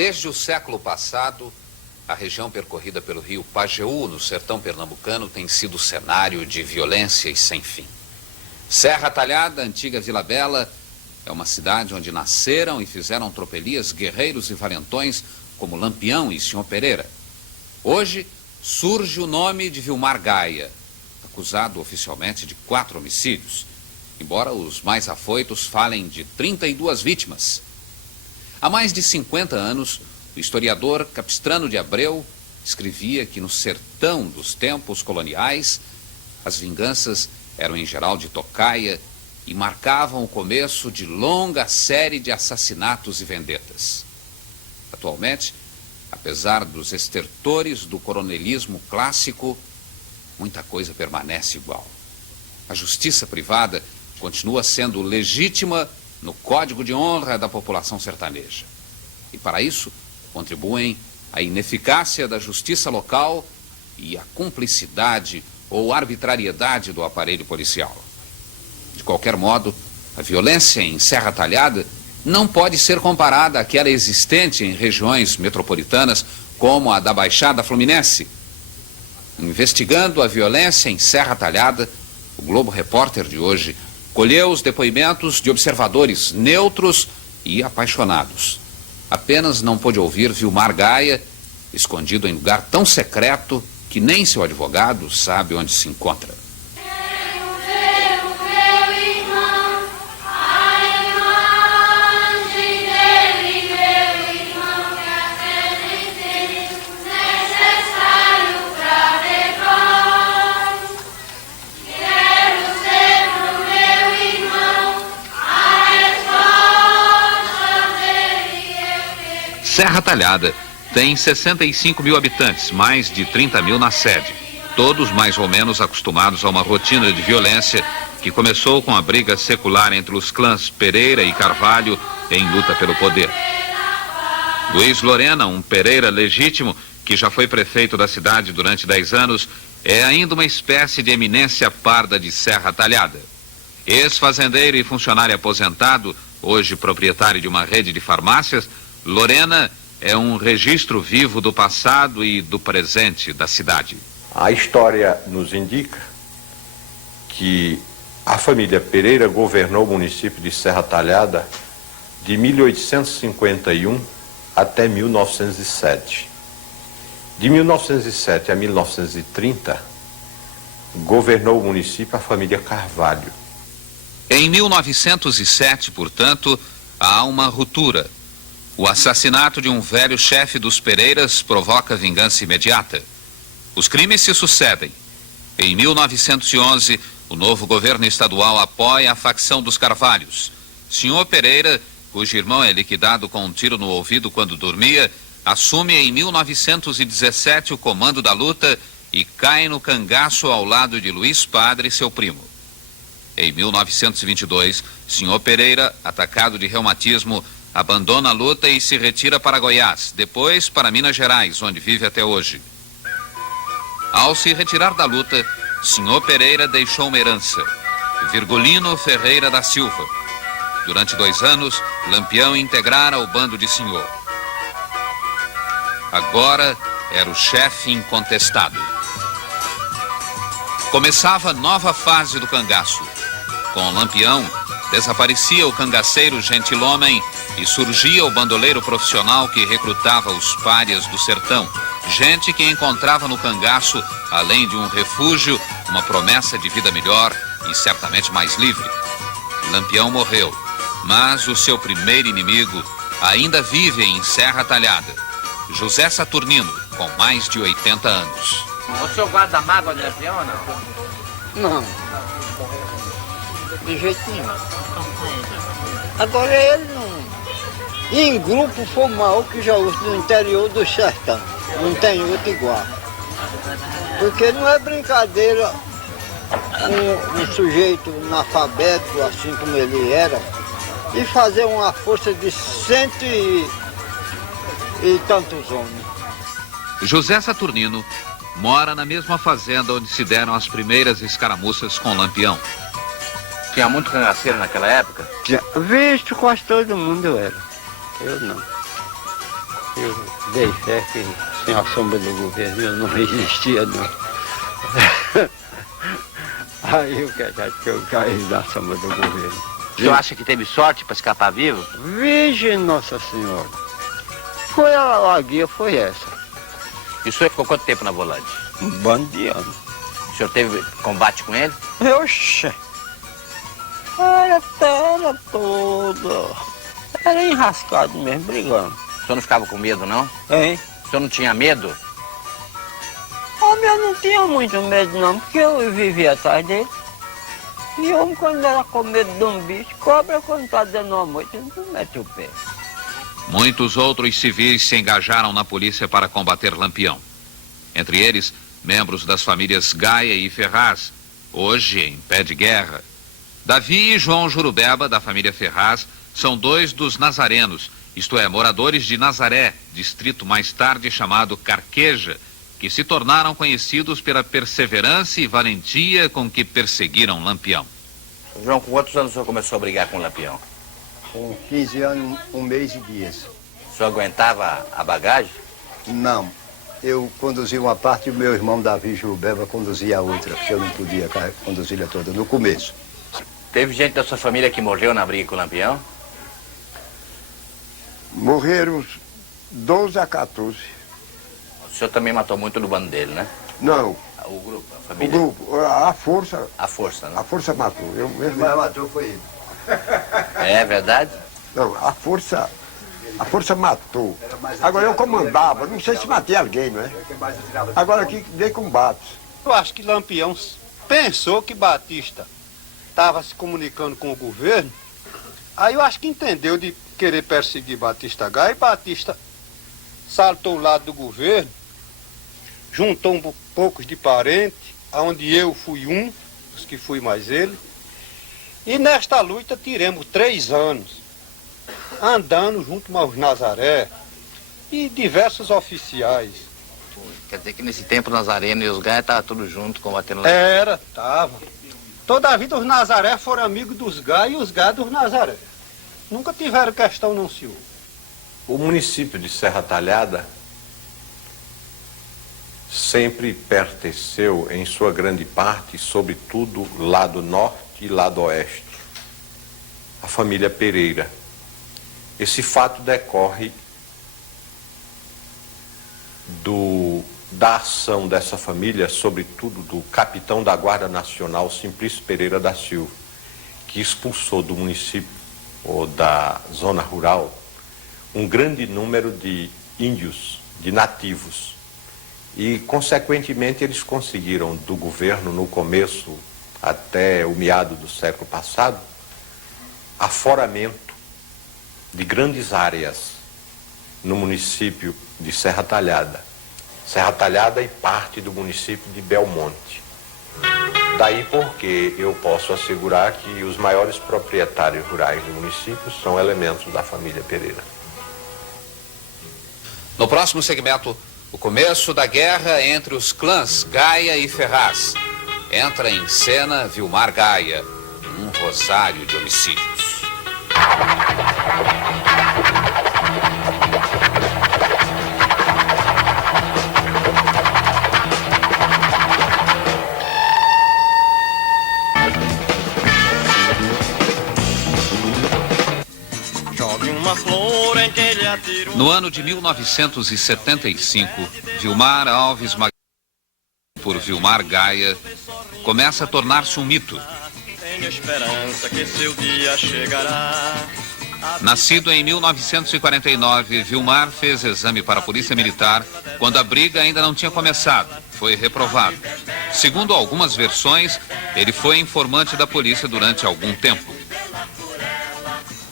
Desde o século passado, a região percorrida pelo rio Pajeú, no sertão pernambucano, tem sido cenário de violência e sem fim. Serra Talhada, antiga Vila Bela, é uma cidade onde nasceram e fizeram tropelias guerreiros e valentões como Lampião e Senhor Pereira. Hoje surge o nome de Vilmar Gaia, acusado oficialmente de 4 homicídios, embora os mais afoitos falem de 32 vítimas. Há mais de 50 anos, o historiador Capistrano de Abreu escrevia que no sertão dos tempos coloniais, as vinganças eram em geral de tocaia e marcavam o começo de longa série de assassinatos e vendetas. Atualmente, apesar dos estertores do coronelismo clássico, muita coisa permanece igual. A justiça privada continua sendo legítima no código de honra da população sertaneja. E para isso, contribuem a ineficácia da justiça local e a cumplicidade ou arbitrariedade do aparelho policial. De qualquer modo, a violência em Serra Talhada não pode ser comparada àquela existente em regiões metropolitanas como a da Baixada Fluminense. Investigando a violência em Serra Talhada, o Globo Repórter de hoje colheu os depoimentos de observadores neutros e apaixonados. Apenas não pôde ouvir Vilmar Gaia, escondido em lugar tão secreto que nem seu advogado sabe onde se encontra. Serra Talhada tem 65 mil habitantes, mais de 30 mil na sede. Todos mais ou menos acostumados a uma rotina de violência que começou com a briga secular entre os clãs Pereira e Carvalho em luta pelo poder. Luiz Lorena, um Pereira legítimo que já foi prefeito da cidade durante 10 anos, é ainda uma espécie de eminência parda de Serra Talhada. Ex-fazendeiro e funcionário aposentado, hoje proprietário de uma rede de farmácias, Lorena é um registro vivo do passado e do presente da cidade. A história nos indica que a família Pereira governou o município de Serra Talhada de 1851 até 1907. De 1907 a 1930, governou o município a família Carvalho. Em 1907, portanto, há uma ruptura. O assassinato de um velho chefe dos Pereiras provoca vingança imediata. Os crimes se sucedem. Em 1911, o novo governo estadual apoia a facção dos Carvalhos. Senhor Pereira, cujo irmão é liquidado com um tiro no ouvido quando dormia, assume em 1917 o comando da luta e cai no cangaço ao lado de Luiz Padre, seu primo. Em 1922, Senhor Pereira, atacado de reumatismo, abandona a luta e se retira para Goiás, depois para Minas Gerais, onde vive até hoje. Ao se retirar da luta, Senhor Pereira deixou uma herança, Virgulino Ferreira da Silva. Durante 2 anos, Lampião integrara o bando de Senhor. Agora era o chefe incontestado. Começava nova fase do cangaço. Com Lampião, desaparecia o cangaceiro gentilhomem e surgia o bandoleiro profissional que recrutava os párias do sertão, gente que encontrava no cangaço, além de um refúgio, uma promessa de vida melhor e certamente mais livre. Lampião morreu, mas o seu primeiro inimigo ainda vive em Serra Talhada, José Saturnino, com mais de 80 anos. O senhor guarda a mágoa de Lampião ou não? Não. De jeito nenhum. Agora ele não. Em grupo foi o maior que já houve no interior do sertão. Não tem outro igual. Porque não é brincadeira um sujeito analfabeto, assim como ele era, e fazer uma força de 100 e tantos homens. José Saturnino mora na mesma fazenda onde se deram as primeiras escaramuças com Lampião. Tinha muito cangaceiro naquela época? Visto, quase todo mundo era. Eu não. Eu dei fé que sem a sombra do governo eu não resistia, não. Aí o que é que eu caí na sombra do governo? O senhor acha que teve sorte para escapar vivo? Virgem Nossa Senhora. Foi a guia, foi essa. E o senhor ficou quanto tempo na volante? Um bando de anos. O senhor teve combate com ele? Oxe! Era toda. Era enrascado mesmo, brigando. O senhor não ficava com medo, não? Hein? O senhor não tinha medo? Homem, eu não tinha muito medo não, porque eu vivia atrás dele. E homem, quando era com medo de um bicho, cobra quando está dando uma noite, não mete o pé. Muitos outros civis se engajaram na polícia para combater Lampião. Entre eles, membros das famílias Gaia e Ferraz, hoje em pé de guerra. Davi e João Jurubeba, da família Ferraz, são dois dos nazarenos, isto é, moradores de Nazaré, distrito mais tarde chamado Carqueja, que se tornaram conhecidos pela perseverança e valentia com que perseguiram Lampião. João, com quantos anos o senhor começou a brigar com o Lampião? Com 15 anos, 1 mês e dias. O senhor aguentava a bagagem? Não. Eu conduzia uma parte e o meu irmão Davi Jurubeba conduzia a outra, porque eu não podia conduzir-a toda no começo. Teve gente da sua família que morreu na briga com o Lampião? Morreram 12 a 14. O senhor também matou muito no bando dele, né? Não, O grupo, a o família? grupo, a força A força, né? matou. Eu mesmo. Mas matou foi ele. É verdade? Não, a força matou. Agora eu comandava, não sei se matei alguém, não é? Agora aqui dei combates. Eu acho que Lampião pensou que Batista estava se comunicando com o governo, aí eu acho que entendeu de querer perseguir Batista Gaia, e Batista saltou o lado do governo, juntou poucos de parentes, onde eu fui um, os que fui mais ele, e nesta luta tiramos 3 anos, andando junto aos Nazaré e diversos oficiais. Quer dizer que nesse tempo o Nazareno e os Gaia estavam tudo junto combatendo. Tava. Toda a vida os Nazaré foram amigos dos Gaia e os Gaia dos Nazaré. Nunca tiveram questão, não, senhor. O município de Serra Talhada sempre pertenceu, em sua grande parte, sobretudo lado norte e lado oeste, à família Pereira. Esse fato decorre da ação dessa família, sobretudo do capitão da Guarda Nacional, Simplício Pereira da Silva, que expulsou do município ou da zona rural um grande número de índios, de nativos. E, consequentemente, eles conseguiram do governo, no começo, até o meado do século passado, aforamento de grandes áreas no município de Serra Talhada. Serra Talhada e parte do município de Belmonte. Daí porque eu posso assegurar que os maiores proprietários rurais do município são elementos da família Pereira. No próximo segmento, o começo da guerra entre os clãs Gaia e Ferraz. Entra em cena Vilmar Gaia, um rosário de homicídios. No ano de 1975, Vilmar Alves Magalhães, por Vilmar Gaia, começa a tornar-se um mito. Nascido em 1949, Vilmar fez exame para a Polícia Militar quando a briga ainda não tinha começado. Foi reprovado. Segundo algumas versões, ele foi informante da polícia durante algum tempo.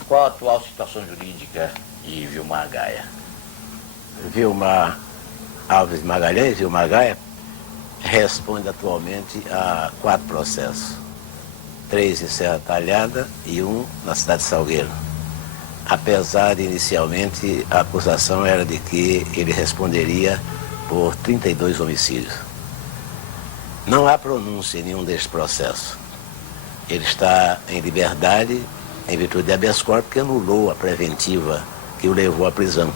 Qual a atual situação jurídica de Vilmar Gaia? Vilmar Alves Magalhães, Vilmar Gaia, responde atualmente a 4 processos. 3 em Serra Talhada e 1 na cidade de Salgueiro. Apesar de, inicialmente, a acusação era de que ele responderia por 32 homicídios. Não há pronúncia em nenhum desses processos. Ele está em liberdade em virtude de habeas corpus, que anulou a preventiva que o levou à prisão.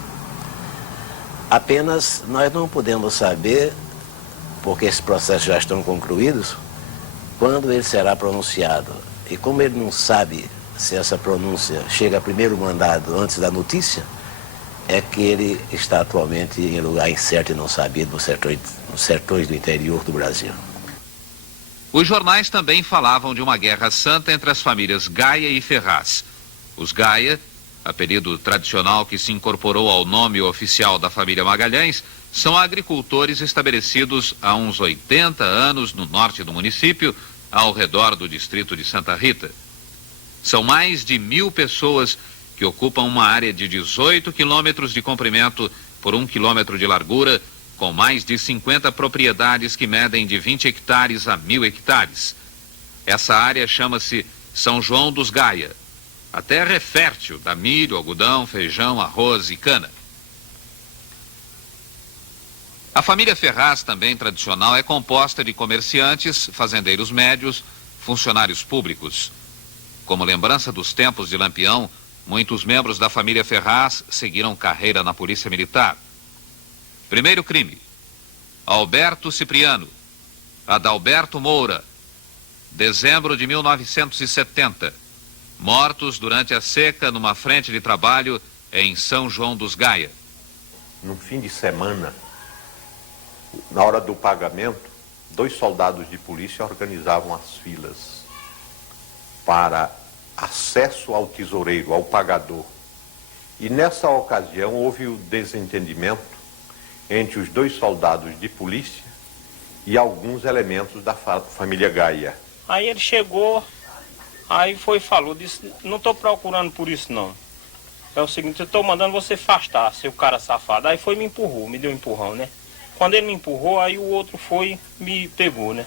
Apenas nós não podemos saber, porque esses processos já estão concluídos, quando ele será pronunciado. E como ele não sabe se essa pronúncia chega primeiro mandado antes da notícia, é que ele está atualmente em lugar incerto e não sabido nos sertões do interior do Brasil. Os jornais também falavam de uma guerra santa entre as famílias Gaia e Ferraz. Os Gaia, apelido tradicional que se incorporou ao nome oficial da família Magalhães, são agricultores estabelecidos há uns 80 anos no norte do município, ao redor do distrito de Santa Rita. São mais de 1000 pessoas que ocupam uma área de 18 quilômetros de comprimento por 1 quilômetro de largura, com mais de 50 propriedades que medem de 20 hectares a 1000 hectares. Essa área chama-se São João dos Gaia. A terra é fértil, dá milho, algodão, feijão, arroz e cana. A família Ferraz, também tradicional, é composta de comerciantes, fazendeiros médios, funcionários públicos. Como lembrança dos tempos de Lampião, muitos membros da família Ferraz seguiram carreira na Polícia Militar. Primeiro crime: Alberto Cipriano, Adalberto Moura, dezembro de 1970. Mortos durante a seca numa frente de trabalho em São João dos Gaia. No fim de semana, na hora do pagamento, 2 soldados de polícia organizavam as filas para acesso ao tesoureiro, ao pagador. E nessa ocasião houve o desentendimento entre os 2 soldados de polícia e alguns elementos da família Gaia. Aí ele chegou, aí falou, disse, não estou procurando por isso não. É o seguinte, eu estou mandando você afastar, seu cara safado. Aí me empurrou, me deu um empurrão, né? Quando ele me empurrou, aí o outro me pegou, né?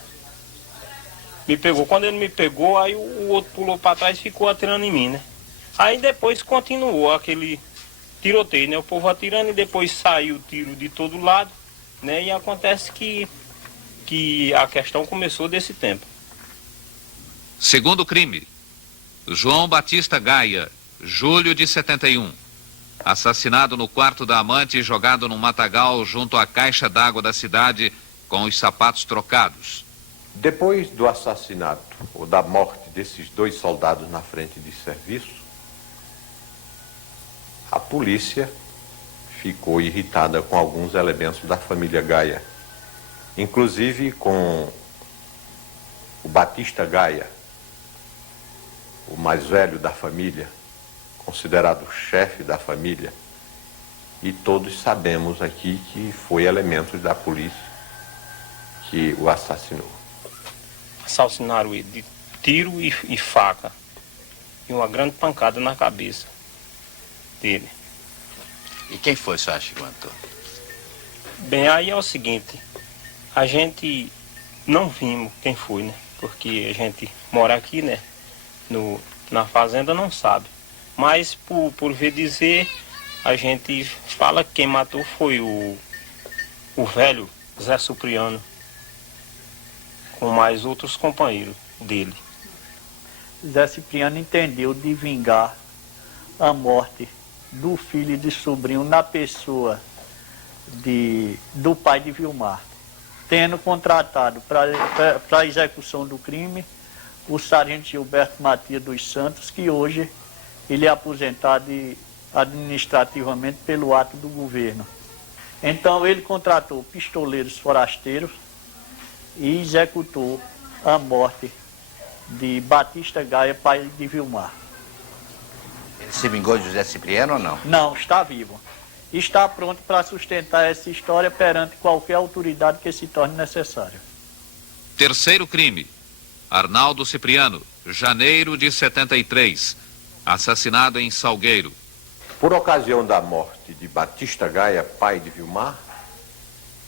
Me pegou. Quando ele me pegou, aí o outro pulou para trás e ficou atirando em mim, né? Aí depois continuou aquele tiroteio, né? O povo atirando e depois saiu o tiro de todo lado, né? E acontece que a questão começou desse tempo. Segundo crime: João Batista Gaia, julho de 71. Assassinado no quarto da amante e jogado num matagal junto à caixa d'água da cidade com os sapatos trocados. Depois do assassinato ou da morte desses 2 soldados na frente de serviço, a polícia ficou irritada com alguns elementos da família Gaia, inclusive com o Batista Gaia, o mais velho da família, considerado o chefe da família, e todos sabemos aqui que foi elementos da polícia que o assassinou. Assassinaram ele de tiro e faca, e uma grande pancada na cabeça dele. E quem foi, você acha, que matou? Bem, aí é o seguinte, a gente não vimos quem foi, né? Porque a gente mora aqui, né? Na fazenda não sabe. Mas por ver dizer, a gente fala que quem matou foi o velho Zé Cipriano, com mais outros companheiros dele. Zé Cipriano entendeu de vingar a morte do filho e de sobrinho na pessoa do pai de Vilmar, tendo contratado para a execução do crime o sargento Gilberto Matias dos Santos, que hoje ele é aposentado administrativamente pelo ato do governo. Então ele contratou pistoleiros forasteiros e executou a morte de Batista Gaia, pai de Vilmar. Ele se vingou de José Cipriano ou não? Não, está vivo. Está pronto para sustentar essa história perante qualquer autoridade que se torne necessária. Terceiro crime: Arnaldo Cipriano, janeiro de 73. Assassinado em Salgueiro. Por ocasião da morte de Batista Gaia, pai de Vilmar,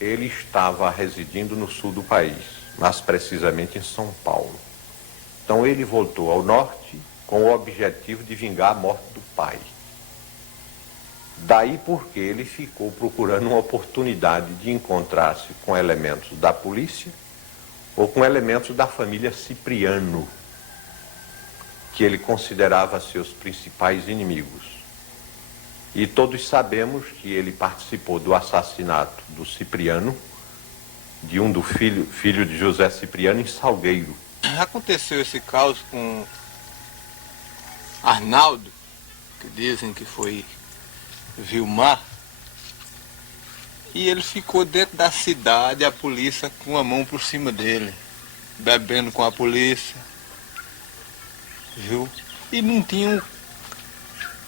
ele estava residindo no sul do país, mais precisamente em São Paulo. Então ele voltou ao norte com o objetivo de vingar a morte do pai. Daí porque ele ficou procurando uma oportunidade de encontrar-se com elementos da polícia ou com elementos da família Cipriano, que ele considerava seus principais inimigos. E todos sabemos que ele participou do assassinato do Cipriano, de do filho de José Cipriano, em Salgueiro. Aconteceu esse caos com Arnaldo, que dizem que foi Vilmar, e ele ficou dentro da cidade, a polícia com a mão por cima dele, bebendo com a polícia, viu? E não tinham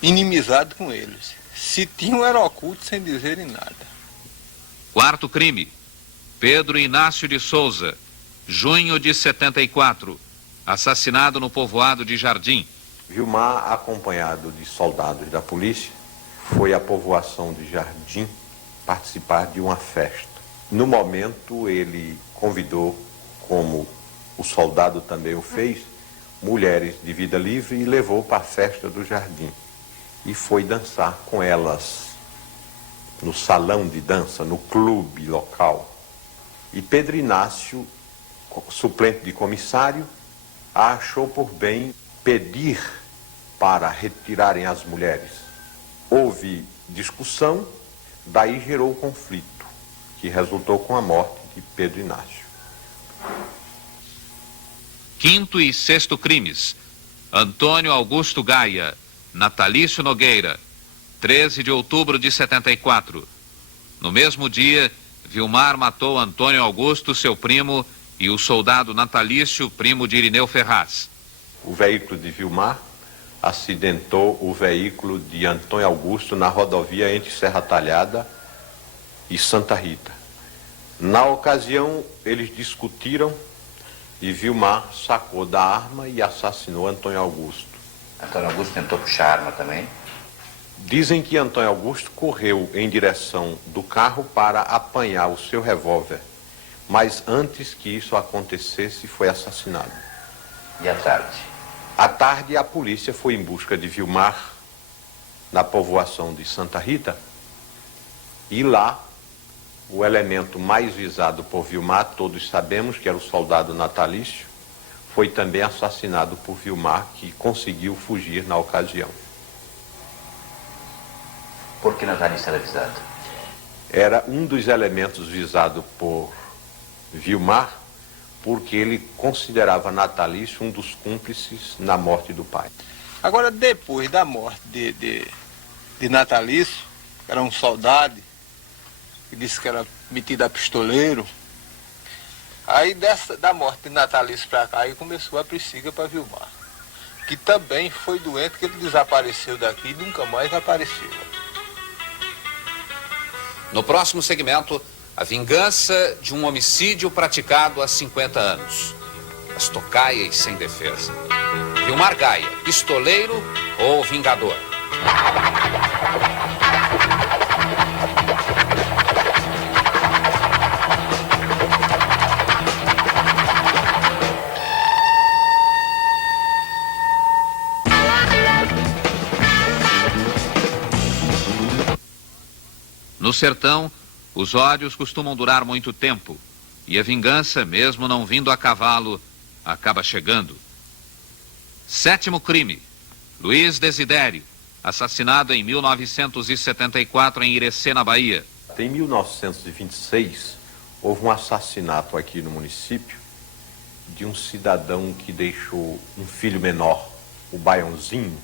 inimizade com eles. Se tinham, era oculto sem dizerem nada. Quarto crime. Pedro Inácio de Souza, junho de 74, assassinado no povoado de Jardim. Vilmar, acompanhado de soldados da polícia, foi à povoação de Jardim participar de uma festa. No momento, ele convidou, como o soldado também o fez, mulheres de vida livre e levou para a festa do Jardim. E foi dançar com elas no salão de dança, no clube local. E Pedro Inácio, suplente de comissário, achou por bem pedir para retirarem as mulheres. Houve discussão, daí gerou o conflito, que resultou com a morte de Pedro Inácio. Quinto e sexto crimes. Antônio Augusto Gaia, Natalício Nogueira, 13 de outubro de 74. No mesmo dia, Vilmar matou Antônio Augusto, seu primo, e o soldado Natalício, primo de Irineu Ferraz. O veículo de Vilmar acidentou o veículo de Antônio Augusto na rodovia entre Serra Talhada e Santa Rita. Na ocasião, eles discutiram e Vilmar sacou da arma e assassinou Antônio Augusto. Antônio Augusto tentou puxar a arma também? Dizem que Antônio Augusto correu em direção do carro para apanhar o seu revólver, mas antes que isso acontecesse, foi assassinado. E à tarde? À tarde, a polícia foi em busca de Vilmar na povoação de Santa Rita e lá o elemento mais visado por Vilmar, todos sabemos que era o soldado Natalício, foi também assassinado por Vilmar, que conseguiu fugir na ocasião. Por que Natalício era visado? Era um dos elementos visado por Vilmar, porque ele considerava Natalício um dos cúmplices na morte do pai. Agora, depois da morte de Natalício, que era um soldado, que disse que era metido a pistoleiro, aí da morte de Natalício para cá, aí começou a persiga para Vilmar, que também foi doente, que ele desapareceu daqui e nunca mais apareceu. No próximo segmento, a vingança de um homicídio praticado há 50 anos. As tocaias sem defesa. Vilmar Gaia, pistoleiro ou vingador? No sertão, os ódios costumam durar muito tempo, e a vingança, mesmo não vindo a cavalo, acaba chegando. Sétimo crime. Luiz Desidério, assassinado em 1974 em Irecê, na Bahia. Em 1926, houve um assassinato aqui no município de um cidadão que deixou um filho menor, o Baiãozinho,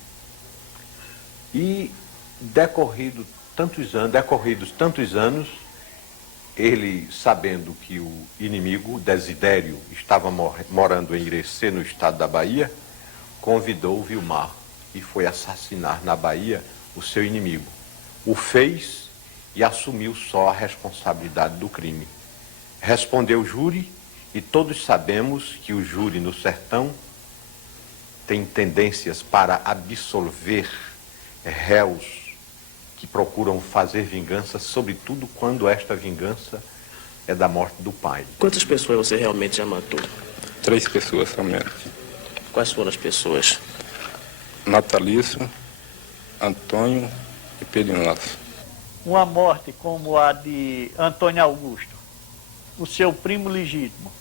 e decorridos tantos anos, ele, sabendo que o inimigo, Desidério, estava morando em Irecê, no estado da Bahia, convidou Vilmar e foi assassinar na Bahia o seu inimigo. O fez e assumiu só a responsabilidade do crime. Respondeu o júri, e todos sabemos que o júri no sertão tem tendências para absolver réus que procuram fazer vingança, sobretudo quando esta vingança é da morte do pai. Quantas pessoas você realmente já matou? 3 pessoas somente. Quais foram as pessoas? Natalício, Antônio e Pedro Inácio. Uma morte como a de Antônio Augusto, o seu primo legítimo,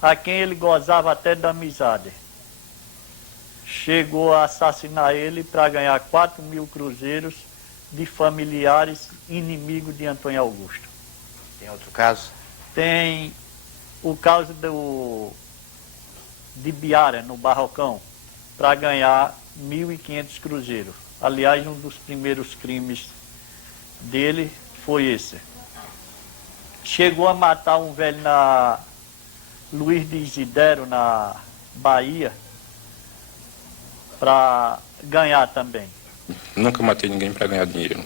a quem ele gozava até da amizade, chegou a assassinar ele para ganhar 4.000 cruzeiros de familiares inimigos de Antônio Augusto. Tem outro caso? Tem o caso de Biara, no Barrocão, para ganhar 1.500 cruzeiros. Aliás, um dos primeiros crimes dele foi esse. Chegou a matar um velho na Luiz de Isidero, na Bahia, para ganhar também. Nunca matei ninguém para ganhar dinheiro.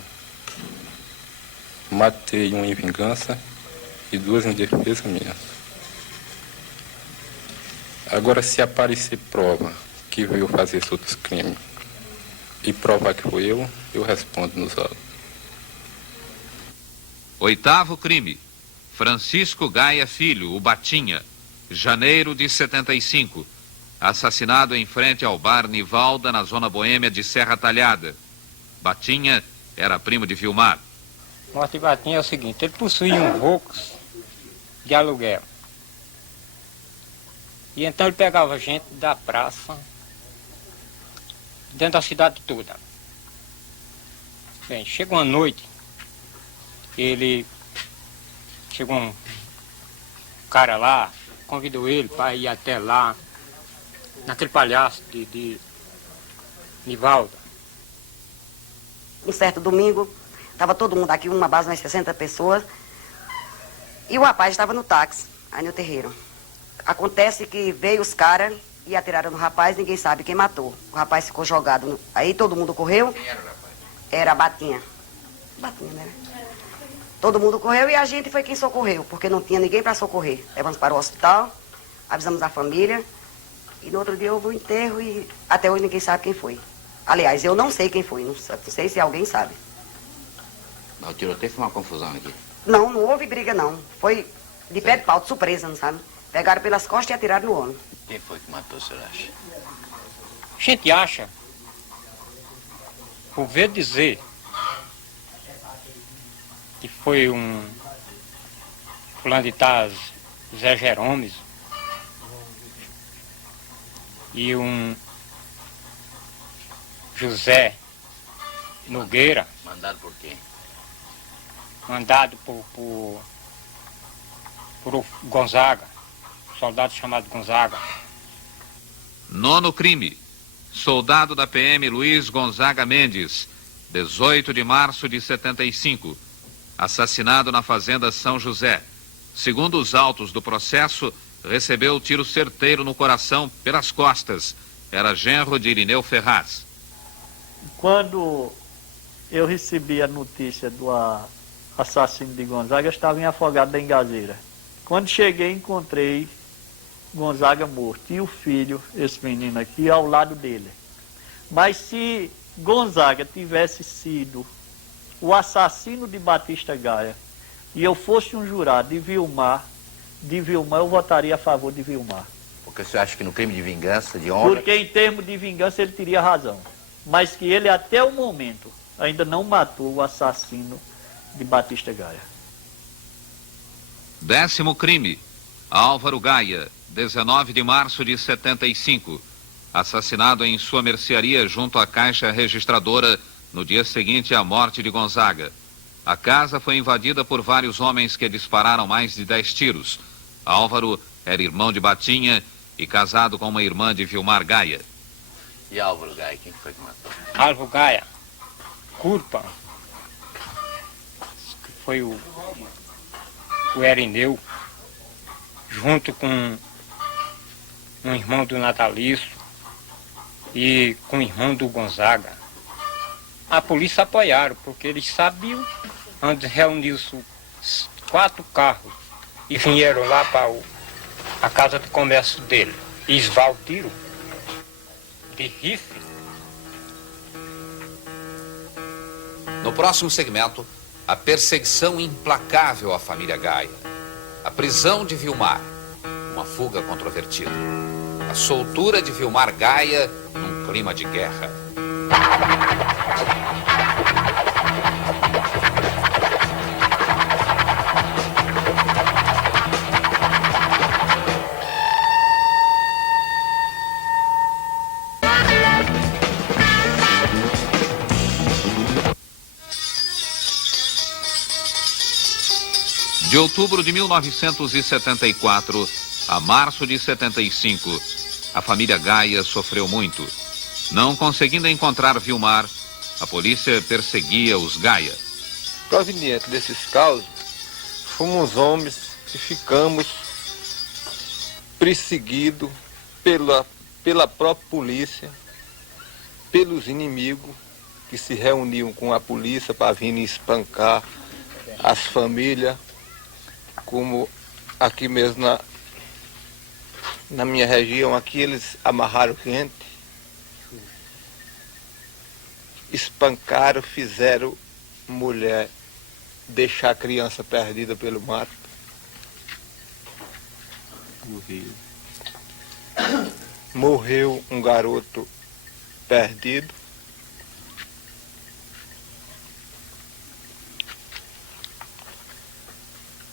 Matei um em vingança e 2 em defesa minha. Agora, se aparecer prova que veio fazer esses outros crimes e provar que foi eu respondo nos autos. 8º crime. Francisco Gaia Filho, o Batinha, janeiro de 75. Assassinado em frente ao bar Nivalda, na zona boêmia de Serra Talhada. Batinha era primo de Vilmar. A morte de Batinha é o seguinte: ele possuía um Volks de aluguel. E então ele pegava gente da praça, dentro da cidade toda. Bem, chegou uma noite, chegou um cara lá, convidou ele para ir até lá, naquele palhaço de Nivalda. Um certo domingo, estava todo mundo aqui, uma base, umas 60 pessoas, e o rapaz estava no táxi, aí no terreiro. Acontece que veio os caras e atiraram no rapaz, ninguém sabe quem matou. O rapaz ficou jogado, aí todo mundo correu. Quem era o rapaz? Era Batinha. Batinha, né? Todo mundo correu e a gente foi quem socorreu, porque não tinha ninguém para socorrer. Levamos para o hospital, avisamos a família, e no outro dia houve um enterro e até hoje ninguém sabe quem foi. Aliás, eu não sei quem foi, não sei se alguém sabe. Mas o tiroteio foi uma confusão aqui. Não houve briga não. Foi de pé de pau, de surpresa, não sabe? Pegaram pelas costas e atiraram no homem. Quem foi que matou, o senhor acha? A gente acha, por ver dizer, que foi um fulano de Taz, Zé Jeromes, e um José Nogueira. Mandado por quem? Mandado por Gonzaga, soldado chamado Gonzaga. 9º crime. Soldado da PM Luiz Gonzaga Mendes, 18 de março de 75. Assassinado na fazenda São José. Segundo os autos do processo, recebeu tiro certeiro no coração pelas costas. Era genro de Irineu Ferraz. Quando eu recebi a notícia do assassino de Gonzaga, eu estava em Afogado da Engazeira. Quando cheguei, encontrei Gonzaga morto e o filho, esse menino aqui, ao lado dele. Mas se Gonzaga tivesse sido o assassino de Batista Gaia e eu fosse um jurado de Vilmar, eu votaria a favor de Vilmar. Porque o senhor acha que no crime de vingança, de honra... Porque em termos de vingança ele teria razão. Mas que ele até o momento ainda não matou o assassino de Batista Gaia. 10º crime. Álvaro Gaia, 19 de março de 75. Assassinado em sua mercearia junto à caixa registradora no dia seguinte à morte de Gonzaga. A casa foi invadida por vários homens que dispararam mais de 10 tiros. Álvaro era irmão de Batinha e casado com uma irmã de Vilmar Gaia. E Álvaro Gaia, quem foi que matou? Álvaro Gaia, culpa, que foi o Erineu, junto com um irmão do Natalício e com o irmão do Gonzaga. A polícia apoiaram, porque eles sabiam, onde reuniu-se 4 carros e vieram lá para a casa de comércio dele. E esvaram o tiro de rifle. No próximo segmento, a perseguição implacável à família Gaia. A prisão de Vilmar, uma fuga controvertida. A soltura de Vilmar Gaia num clima de guerra. De outubro de 1974 a março de 75, a família Gaia sofreu muito. Não conseguindo encontrar Vilmar, a polícia perseguia os Gaia. Proveniente desses causos, fomos homens que ficamos perseguidos pela própria polícia, pelos inimigos que se reuniam com a polícia para vir espancar as famílias, como aqui mesmo na minha região, aqui eles amarraram gente, espancaram, fizeram mulher deixar a criança perdida pelo mato. Morreu um garoto perdido.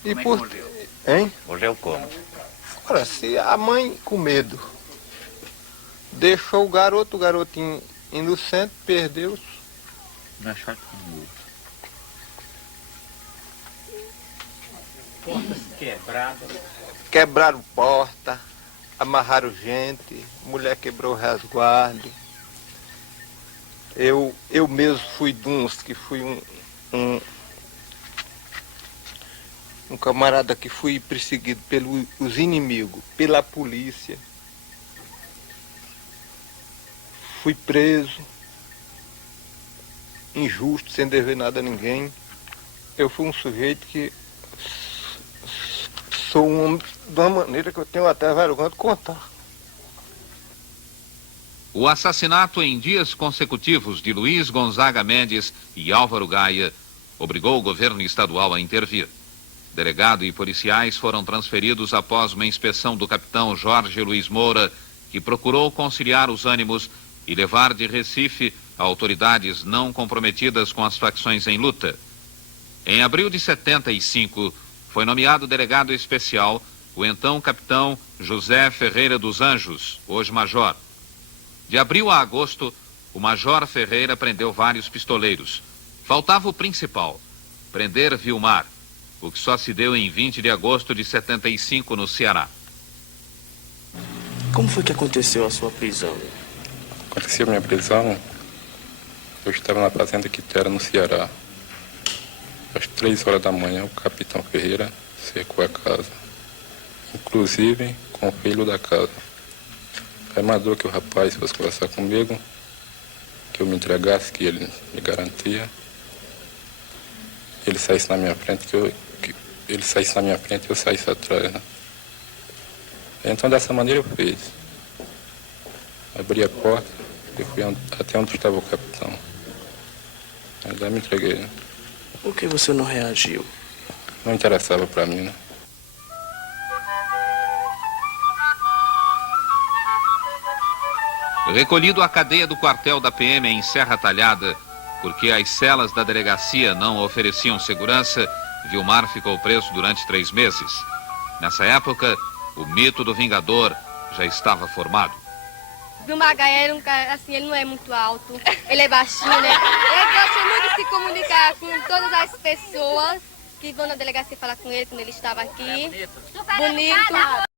E como por... é que morreu? Hein? Morreu como? Ora, se a mãe com medo deixou o garotinho inocente, perdeu-se. Portas quebradas. Quebraram porta, amarraram gente, mulher quebrou o resguardo. Eu mesmo fui de uns que fui um camarada que fui perseguido pelos inimigos, pela polícia. Fui preso, injusto, sem dever nada a ninguém. Eu fui um sujeito que sou um homem de uma maneira que eu tenho até vergonha de contar. O assassinato em dias consecutivos de Luiz Gonzaga Mendes e Álvaro Gaia obrigou o governo estadual a intervir. Delegado e policiais foram transferidos após uma inspeção do capitão Jorge Luiz Moura, que procurou conciliar os ânimos e levar de Recife autoridades não comprometidas com as facções em luta. Em abril de 75, foi nomeado delegado especial o então capitão José Ferreira dos Anjos, hoje major. De abril a agosto, o major Ferreira prendeu vários pistoleiros. Faltava o principal, prender Vilmar, o que só se deu em 20 de agosto de 75 no Ceará. Como foi que aconteceu a sua prisão? Aconteceu a minha prisão, eu estava na fazenda Quitera, no Ceará. Às 3 horas da manhã, o capitão Ferreira cercou a casa, inclusive com o filho da casa. Aí mandou que o rapaz fosse conversar comigo, que eu me entregasse, que ele me garantia. Ele saísse na minha frente, ele saísse na minha frente e eu saísse atrás, né? Então, dessa maneira eu fiz. Abri a porta e fui até onde estava o capitão. Aí lá me entreguei, né? Por que você não reagiu? Não interessava para mim, né? Recolhido à cadeia do quartel da PM em Serra Talhada, porque as celas da delegacia não ofereciam segurança, Vilmar ficou preso durante 3 meses. Nessa época, o mito do Vingador já estava formado. Vilmar Gaia era um cara, assim, ele não é muito alto, ele é baixinho, né? Ele gosta muito de se comunicar com todas as pessoas que vão na delegacia falar com ele quando ele estava aqui. Bonito.